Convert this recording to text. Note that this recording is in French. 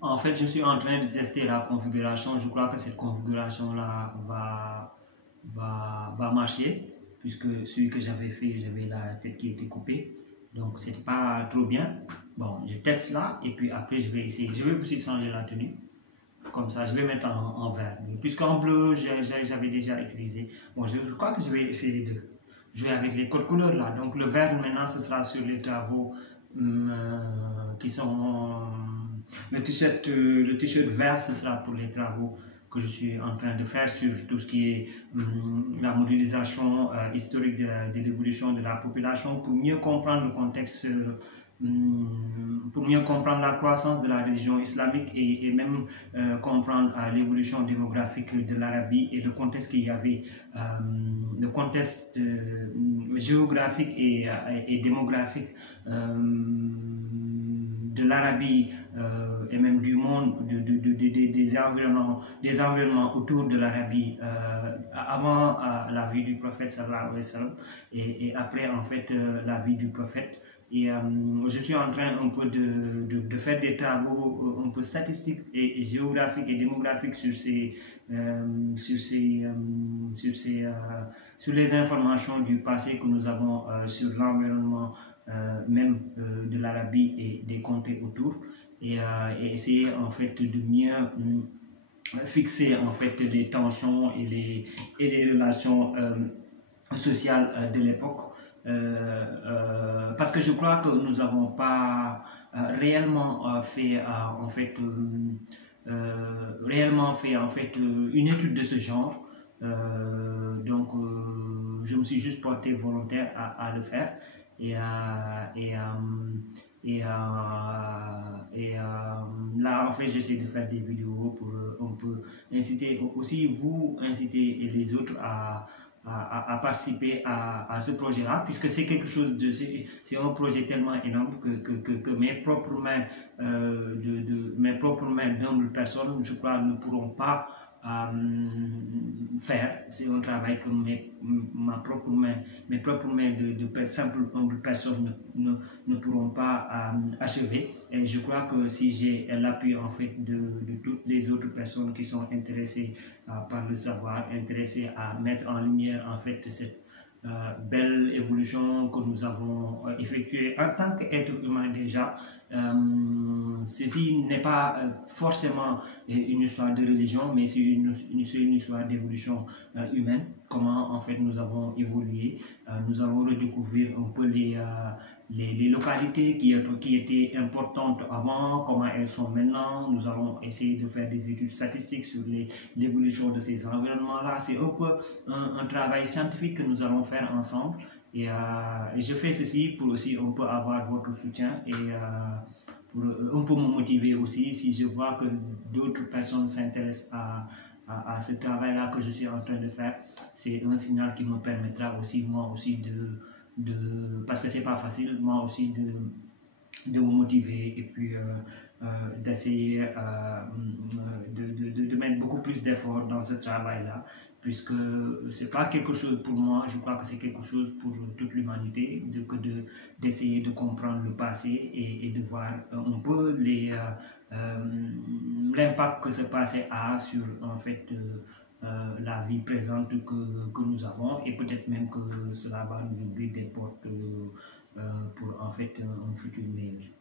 En fait, je suis en train de tester la configuration. Je crois que cette configuration-là va marcher, puisque celui que j'avais fait, j'avais la tête qui était coupée. Donc, c'était pas trop bien. Bon, je teste là, et puis après, je vais essayer. Je vais aussi changer la tenue. Comme ça, je vais mettre en vert. Puisqu'en bleu, j'avais déjà utilisé. Bon, je crois que je vais essayer les deux. Je vais avec les codes couleurs là. Donc, le vert, maintenant, ce sera sur les travaux qui sont le t-shirt vert, ce sera pour les travaux que je suis en train de faire sur tout ce qui est la modélisation historique de l'évolution de la population pour mieux comprendre le contexte, pour mieux comprendre la croissance de la religion islamique et même comprendre l'évolution démographique de l'Arabie et le contexte qu'il y avait, le contexte géographique et démographique de l'Arabie et même du monde, des environnements autour de l'Arabie avant la vie du prophète sallallahu alayhi wa sallam et après en fait la vie du prophète. Et je suis en train un peu de faire des travaux un peu statistiques et géographiques et démographiques sur les informations du passé que nous avons sur l'environnement même de l'Arabie et des contrées autour et essayer en fait de mieux fixer en fait les tensions et les relations sociales de l'époque. Parce que je crois que nous n'avons pas réellement fait en fait une étude de ce genre. Donc je me suis juste porté volontaire à le faire et, là en fait j'essaie de faire des vidéos pour un peu inciter aussi vous inciter les autres à participer à ce projet-là, puisque c'est quelque chose de, c'est un projet tellement énorme que mes propres mains, mes propres mains d'humbles personnes, je crois, ne pourront pas faire. C'est un travail que mes propres mains de simples humbles personnes ne pourront pas achever. Et je crois que si j'ai l'appui en fait de toutes les autres personnes qui sont intéressées par le savoir, intéressées à mettre en lumière en fait cette belle évolution que nous avons effectuée en tant qu'être humain déjà. Ceci n'est pas forcément une histoire de religion, mais c'est une histoire d'évolution humaine. Comment en fait nous avons évolué, nous avons redécouvert un peu les localités qui étaient importantes avant, comment elles sont maintenant. Nous allons essayer de faire des études statistiques sur l'évolution de ces environnements-là. C'est un peu un travail scientifique que nous allons faire ensemble. Et je fais ceci pour aussi un peu avoir votre soutien et pour un peu me motiver aussi si je vois que d'autres personnes s'intéressent à ce travail-là que je suis en train de faire. C'est un signal qui me permettra aussi, moi aussi, parce que c'est pas facile, moi aussi, de vous motiver et puis d'essayer de mettre beaucoup plus d'efforts dans ce travail-là, puisque c'est pas quelque chose pour moi, je crois que c'est quelque chose pour toute l'humanité, d'essayer de comprendre le passé et de voir un peu l'impact que ce passé a sur en fait la vie présente que nous avons et peut-être même que cela va nous ouvrir des portes pour en fait un futur meilleur.